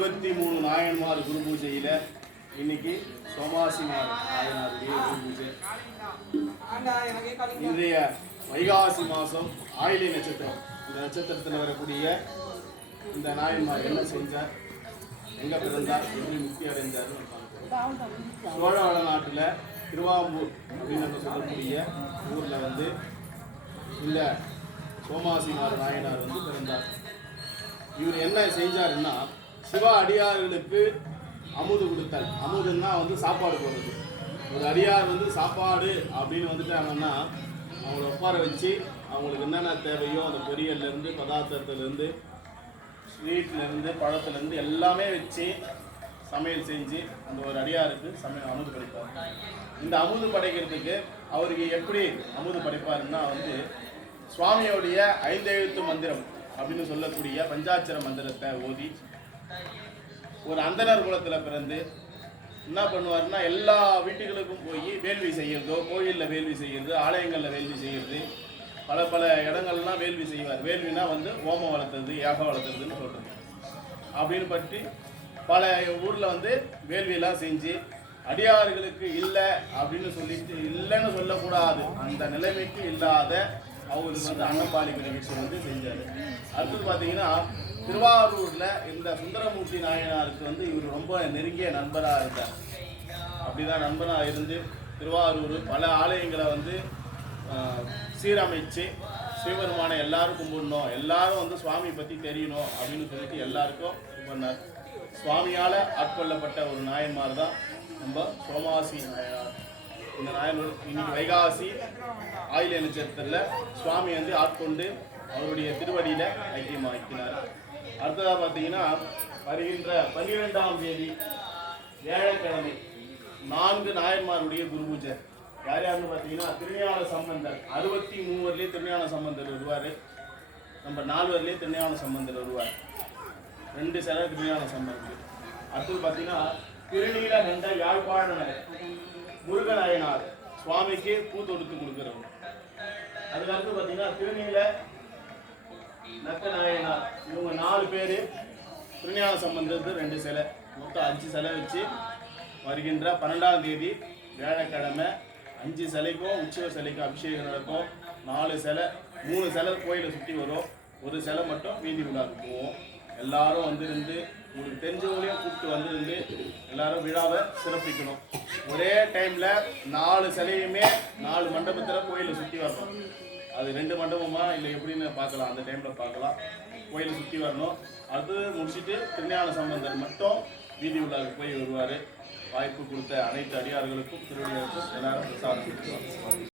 23 நாயன்மார் குரு பூஜையில் இன்னைக்கு சோமாசி நாயனாருடைய குரு பூஜை. இன்றைய வைகாசி மாதம் ஆயிலை நட்சத்திரம். இந்த நட்சத்திரத்தில் வரக்கூடிய இந்த நாயன்மார் என்ன செஞ்சார், எங்கே பிறந்தார், எப்படி முக்தி அடைந்தார். சோழ வடநாட்டில் திருவாம்பூர் அப்படின்னு சொல்லக்கூடிய ஊரில் இந்த சோமாசிமார் நாயனார் பிறந்தார். இவர் என்ன செஞ்சாருன்னா, சிவ அடியார்களுக்கு அமுது கொடுத்தார். அமுதுன்னா சாப்பாடு போடுறது. ஒரு அடியார் சாப்பாடு அப்படின்னு வந்துட்டாங்கன்னா அவங்கள உட்கார வச்சு அவங்களுக்கு என்னென்ன தேவையோ அந்த பொரியல்லேருந்து பதார்த்தத்துலேருந்து ஸ்வீட்லேருந்து பழத்துலேருந்து எல்லாமே வச்சு சமையல் செஞ்சு அந்த ஒரு அடியாருக்கு அமுது படைப்பார். இந்த அமுது படைக்கிறதுக்கு அவருக்கு எப்படி அமுது படைப்பாருன்னா சுவாமியோடைய 5 எழுத்து மந்திரம் அப்படின்னு சொல்லக்கூடிய பஞ்சாட்சர மந்திரத்தை ஓதி ஒரு அந்தனர் குலத்தில் பிறந்து என்ன பண்ணுவார்னா, எல்லா வீட்டுகளுக்கும் போய் வேள்வி செய்யறதோ, கோயிலில் வேள்வி செய்கிறது, ஆலயங்களில் வேள்வி செய்கிறது, பல இடங்கள்லாம் வேள்வி செய்வார். வேள்வினா ஓமம் வளர்த்துறது, யாகம் வளர்த்துறதுன்னு சொல்கிறது. அப்படின்னு பற்றி பல ஊரில் வேள்வியெல்லாம் செஞ்சு அடியார்களுக்கு இல்லை அப்படின்னு சொல்லிட்டு, இல்லைன்னு சொல்லக்கூடாது, அந்த நிலைமைக்கு இல்லாத அவங்களுக்கு அன்னப்பாலிப்பு நிகழ்ச்சி செஞ்சார். அடுத்தது பார்த்தீங்கன்னா, திருவாரூரில் இந்த சுந்தரமூர்த்தி நாயனாருக்கு இவர் ரொம்ப நெருங்கிய நண்பராக இருந்தார். அப்படிதான் நண்பனாக இருந்து திருவாரூர் பல ஆலயங்களை சீரமைச்சு சிவபெருமானை எல்லாரும் கும்பிடணும், எல்லாரும் சுவாமி பற்றி தெரியணும் அப்படின்னு சொல்லிட்டு எல்லாருக்கும் இது பண்ணார். சுவாமியால் ஆட்கொள்ளப்பட்ட ஒரு நாயன்மார் தான் நம்ம சோமாசி நாயனார். இந்த நாயனூர் இன்னைக்கு வைகாசி ஆயிலை நட்சத்திரத்தில் சுவாமி ஆட்கொண்டு அவருடைய திருவடியில் ஐக்கியமாக்கினார். அடுத்ததாக பார்த்தீங்கன்னா, வருகின்ற 12ஆம் தேதி வியாழக்கிழமை 4 நாயன்மாருடைய குரு பூஜை. யாருன்னு பார்த்தீங்கன்னா, திருஞான சம்பந்தர் 63 திருஞான சம்பந்தர் வருவார். நம்ம 4 திருஞான சம்பந்தர் வருவார். 2 சில திருஞான சம்பந்தர். அடுத்தது பார்த்தீங்கன்னா, திருநீலகண்ட யாழ்ப்பாண முருகநாயனார் சுவாமிக்கு பூ தொடுத்து கொடுக்குறவங்க. அதுக்கடுத்து பார்த்தீங்கன்னா, திருநீல நக்க நாயனார். இவங்க 4 பேர் திருஞான சம்பந்தத்து 2 சிலை, மொத்தம் 5 சிலை வச்சு வருகின்ற 12ஆம் தேதி வியாழக்கிழமை 5 சிலைக்கும் உற்சவ சிலைக்கும் அபிஷேகம் நடக்கும். 4 சிலை 3 சிலை கோயிலை சுற்றி வரும், ஒரு சிலை மட்டும் வீதி விழாவுக்கு போவோம். எல்லாரும் உங்களுக்கு தெரிஞ்சவங்களையும் கூப்பிட்டு எல்லாரும் விழாவை சிறப்பிக்கணும். ஒரே டைமில் 4 சிலையுமே 4 மண்டபத்தில் கோயிலை சுற்றி வரணும். அது 2 மண்டபமா இல்லை எப்படின்னு பார்க்கலாம், அந்த டைமில் பார்க்கலாம். கோயிலை சுற்றி வரணும். அது முடிச்சுட்டு திருஞான சம்பந்தர் மட்டும் வீதி விழாவுக்கு போய் வருவார். வாய்ப்பு கொடுத்த அனைத்து அடியார்களுக்கும் திருவடிகளுக்கும் எல்லாரும் பிரசாதம் கொடுத்துருவாங்க.